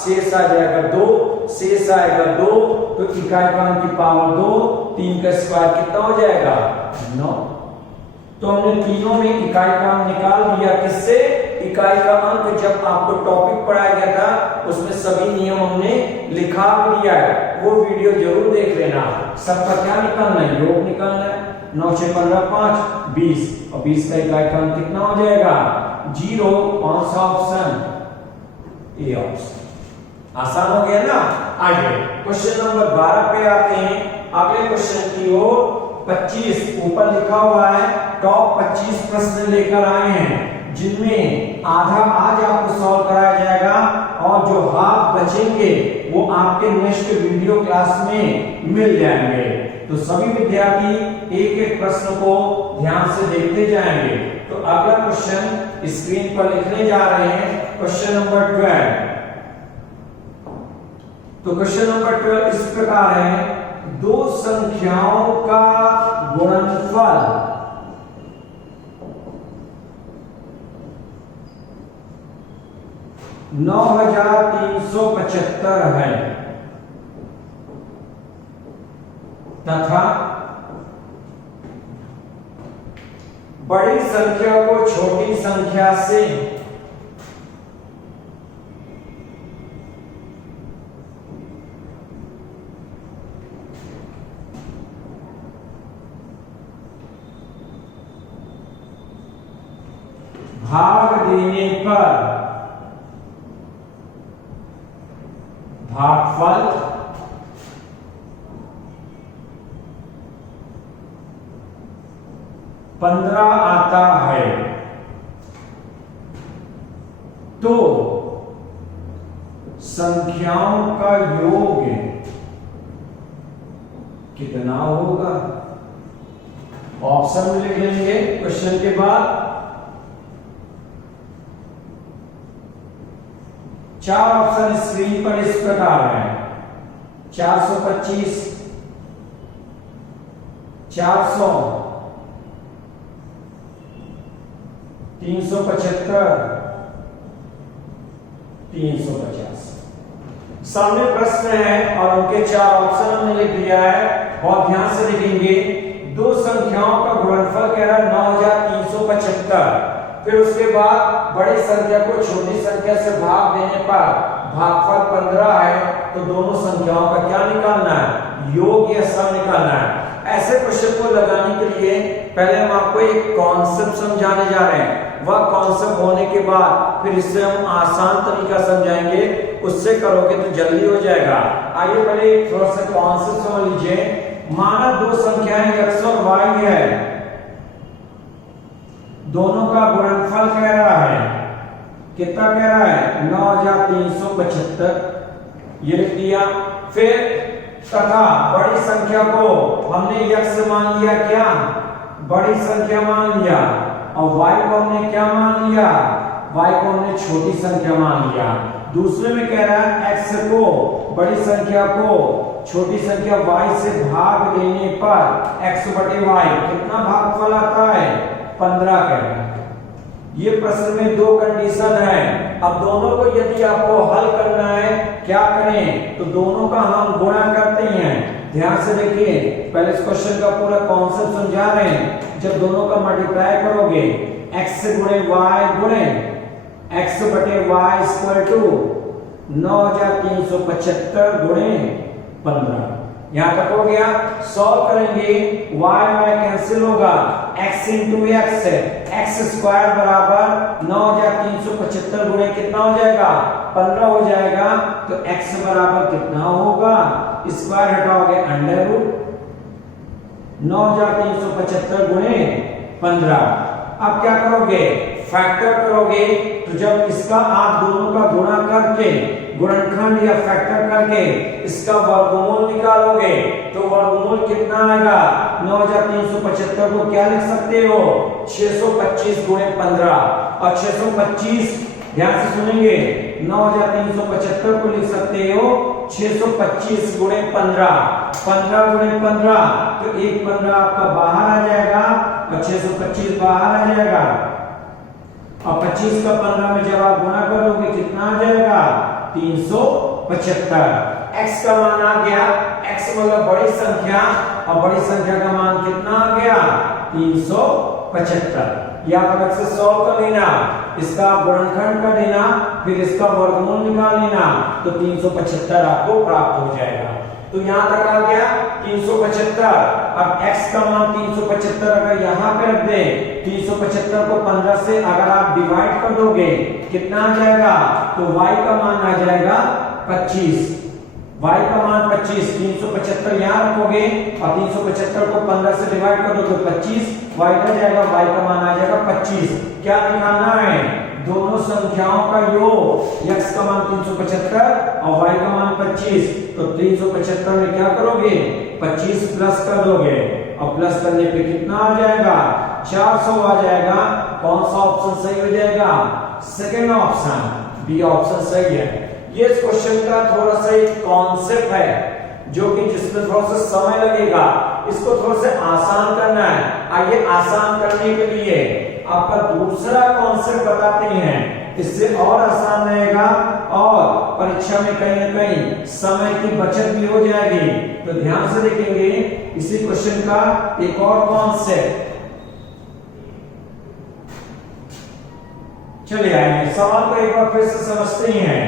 शेष आ जाएगा 2, शेष आएगा 2, तो इकाई का अंक की पावर 2, 3 का स्क्वायर कितना हो जाएगा? 9। तो हमने तीनों में इकाई का अंक निकाल दिया। किससे? इकाई का अंक जब आपको टॉपिक पढ़ाया गया था उसमें सभी नियम हमने लिखा दिया है, वो वीडियो जरूर देख लेना। सबका क्या निकालना है? योग निकालना है। 9 6 15 5 20, और 20 का इकाई का अंक कितना हो जाएगा? 0। कौन सा ऑप्शन? A option. आसान हो गया ना। आगे क्वेश्चन नंबर 12 पे आते हैं। अगले क्वेश्चन की ओर। 25 ऊपर लिखा हुआ है, टॉप 25 प्रश्न लेकर आए हैं, जिनमें आधा आज आपको सॉल्व कराया जाएगा और जो हाफ बचेंगे वो आपके नेक्स्ट वीडियो क्लास में मिल जाएंगे। तो सभी विद्यार्थी एक एक प्रश्न को ध्यान से देखते जाएंगे। तो अगला क्वेश्चन स्क्रीन पर लिखने जा रहे हैं, क्वेश्चन नंबर 12। तो क्वेश्चन नंबर 12 इस प्रकार है, दो संख्याओं का गुणनफल 9375 है तथा बड़ी संख्या को छोटी संख्या से भाग देने पर भागफल 15 आता है। तो संख्याओं का योग कितना होगा? ऑप्शन में लिख लेंगे क्वेश्चन के बाद। 4 ऑप्शन स्क्रीन पर इस प्रकार है, 425, 400, 375, 350। सामने प्रश्न है और उनके 4 ऑप्शन हमने लिख दिया है। बहुत ध्यान से लिखेंगे। दो संख्याओं का गुणनफल कह रहा है 9375, फिर उसके बाद बड़ी संख्या को छोटी संख्या से भाग देने पर भागफल 15 है, तो दोनों संख्याओं का क्या निकालना है, योग या सम निकालना है। ऐसे प्रश्न को लगाने के लिए पहले हम आपको एक कॉन्सेप्ट समझाने जा रहे हैं। वह कॉन्सेप्ट होने के बाद फिर इससे हम आसान तरीका समझाएंगे, उससे करोगे तो जल्दी हो जाएगा। आइए पहले थोड़ा सा कॉन्सेप्ट समझ लीजिए। माना दो संख्याएं x और y है, दोनों का गुणनफल कह रहा है, कितना कह रहा है, 9375, ये लिख दिया। फिर तथा बड़ी संख्या को हमने x मान लिया, क्या बड़ी संख्या मान लिया, और y को हमने क्या मान लिया, y को हमने छोटी संख्या मान लिया। दूसरे में कह रहा है x को, बड़ी संख्या को छोटी संख्या y से भाग देने पर x बटे y कितना भागफल आता है, 15 कह रहा है। ये प्रश्न में दो कंडीशन है। अब दोनों को यदि आपको हल करना है, क्या करें, तो दोनों का हम गुणा करते हैं। ध्यान से देखिए, पहले इस क्वेश्चन का पूरा कॉन्सेप्ट समझा रहे हैं। जब दोनों का मल्टीप्लाई करोगे, x गुणे y गुणे x बटे y स्क्वायर टू 9375 गुणे 15, यहां तक हो गया। सॉल्व करेंगे, y कैंसिल होगा, x into x, x square बराबर 9375 गुणे कितना हो जाएगा, 15 हो जाएगा। तो x बराबर कितना होगा, स्क्वायर हटाओगे अंडर रूट 9375 गुणे 15। अब क्या करोगे, फैक्टर करोगे। तो जब इसका आप दोनों का गुणा करके, गुणनखंड या फैक्टर करके इसका वर्गमूल निकालोगे, तो वर्गमूल कितना आएगा, 9375 को क्या लिख सकते हो, 625 गुणे 15। और 625 ध्यान से सुनेंगे, 9375 को लिख सकते हो 625 गुणे 15। 15 गुणे 15, तो एक 15 आपका बाहर आ जाएगा और 625 बाहर आ जाएगा। और 25 का 15 में जब आप गुणा करोगे कितना आ जाएगा, 375। x का मान आ गया, x मतलब बड़ी संख्या, और बड़ी संख्या का मान कितना आ गया, 375। या अलग से सॉल्व कर लेना, इसका गुणनखंड कर लेना, फिर इसका वर्गमूल निकाल लेना, तो 375 आपको प्राप्त हो जाएगा। तो यहां तक आ गया 375। अब x का मान 375 अगर यहां पे रख दे, 375 को 15 से अगर आप डिवाइड कर दोगे कितना आ जाएगा, तो y का मान आ जाएगा 25। y का मान 25, 375 यहां रखोगे और 375 को 15 से डिवाइड कर दोगे 25, y का जाएगा, y का मान आ जाएगा 25। क्या निकालना है, दोनों संख्याओं का योग, x का मान 375 और y का मान 25। तो 375 में क्या करोगे, 25 प्लस कर दोगे, और प्लस करने पे कितना आ जाएगा, 400 आ जाएगा। कौन सा ऑप्शन सही हो जाएगा, सेकंड ऑप्शन, बी ऑप्शन सही है। ये इस क्वेश्चन का थोड़ा सा एक कॉन्सेप्ट है, जो कि जिसमें थोड़ा सा समय लगेगा, इसको थोड़ा सा आसान करना है। आइए आसान करने के लिए आपका दूसरा कॉन्सेप्ट बताते हैं, इससे और आसान रहेगा और परीक्षा में कहीं ना कहीं समय की बचत भी हो जाएगी। तो ध्यान से देखेंगे इसी क्वेश्चन का एक और कॉन्सेप्ट। चलिए आइए सवाल को एक बार फिर से समझते हैं।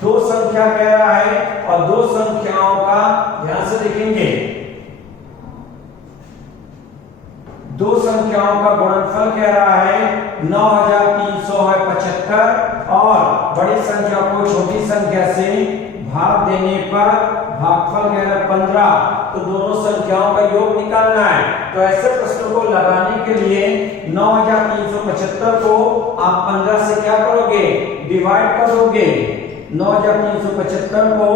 दो संख्या कह रहा है और दो संख्याओं का ध्यान से देखेंगे, दो संख्याओं का गुणनफल कह रहा है 9375 और बड़ी संख्या को छोटी संख्या से भाग देने पर भागफल कह रहा है 15। तो दोनों संख्याओं का योग निकालना है। तो ऐसे प्रश्नों को लगाने के लिए 9375 को आप 15 से क्या करोगे, डिवाइड कर दोगे। 9375 को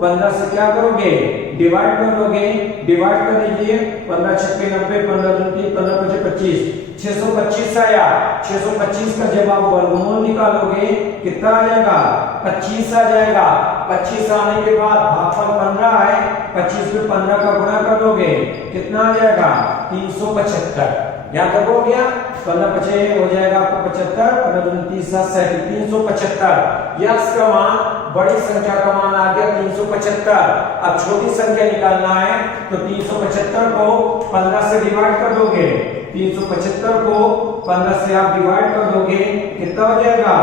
15 से क्या करोगे, डिवाइड कर दोगे। डिवाइड कर दीजिए, 15 छक्के 90, 15 दूनी 15 पचे 25, 625 आया। 625 का जब आप वर्गमूल निकालोगे कितना आ जाएगा, 25 आ जाएगा। 25 आने के बाद भागफल 15 है, 25 में 15 का गुणा कर दोगे कितना आ जाएगा, 375। यहाँ तक हो गया, 15 पचे हो जाएगा आपको 75, 15 दूनी 30, 375। यक्स का मान, बड़ी संख्या का मान आ गया 375। अब छोटी संख्या निकालना है तो 375 को 15 से डिवाइड कर दोगे 375 को 15 से आप डिवाइड कर दोगे, कितना हो जाएगा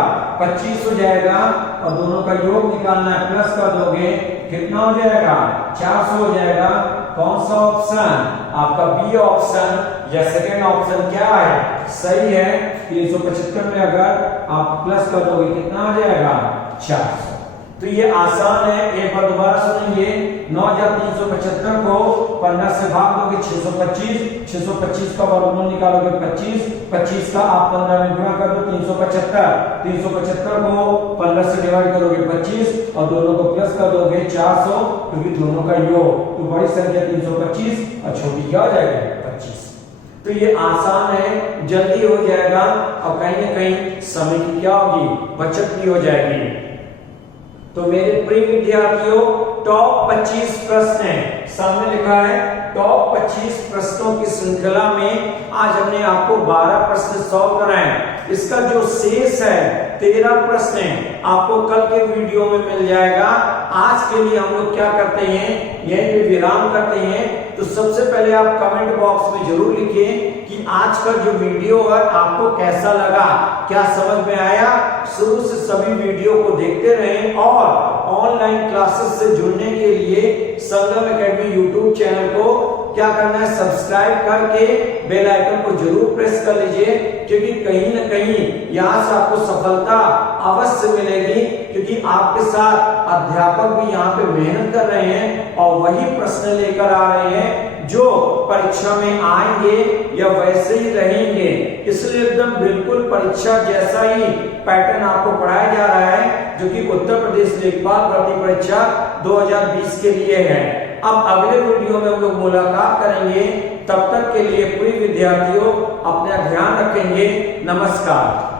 25 हो जाएगा, और दोनों का योग निकालना है, प्लस कर दोगे, कितना हो जाएगा 400 हो जाएगा। कौन सा ऑप्शन? आपका बी ऑप्शन या सेकेंड ऑप्शन क्या है, सही है। 375 में अगर आप प्लस कर दोगे कितना हो जाएगा 400। तो ये आसान है, एक बार दोबारा सुनेंगे। 9375 को 15 से भाग दोगे 625, 625 का वर्गमूल निकालोगे 25, 25 का आप 15 में गुणा कर दो 375, 375 को 15 से डिवाइड करोगे 25, और दोनों को प्लस कर दोगे 400, क्योंकि दोनों का योग, तो बड़ी संख्या 325 और छोटी क्या हो जाएगी 25। तो ये आसान है, जल्दी हो जाएगा, और कहीं ना कहीं समय की क्या होगी, बचत भी हो जाएगी। तो मेरे प्रिय विद्यार्थियों, टॉप 25 प्रश्न है, सामने लिखा है टॉप 25 प्रश्नों की श्रृंखला में आज हमने आपको 12 प्रश्न सॉल्व कराए। इसका जो शेष है 13 प्रश्न है, आपको कल के वीडियो में मिल जाएगा। आज के लिए हम लोग क्या करते हैं, यहीं पे विराम करते हैं। तो सबसे पहले आप कमेंट बॉक्स में जरूर लिखिए कि आज का जो वीडियो है आपको कैसा लगा, क्या समझ में आया। शुरू से सभी वीडियो को देखते रहें, और ऑनलाइन क्लासेस से जुड़ने के लिए संगम एकेडमी यूट्यूब चैनल को क्या करना है, सब्सक्राइब करके बेल आइकन को जरूर प्रेस कर लीजिए, क्योंकि कहीं ना कहीं यहाँ से आपको सफलता अवश्य मिलेगी, क्योंकि आपके साथ अध्यापक भी यहाँ पे मेहनत कर रहे हैं और वही प्रश्न लेकर आ रहे हैं जो परीक्षा में आएंगे या वैसे ही रहेंगे। इसलिए एकदम बिल्कुल परीक्षा जैसा ही पैटर्न आपको पढ़ाया जा रहा है, जो कि उत्तर प्रदेश लेखपाल भर्ती परीक्षा 2020 के लिए है। अब अगले वीडियो में हम लोग मुलाकात करेंगे, तब तक के लिए पूरी विद्यार्थियों अपना ध्यान रखेंगे। नमस्कार।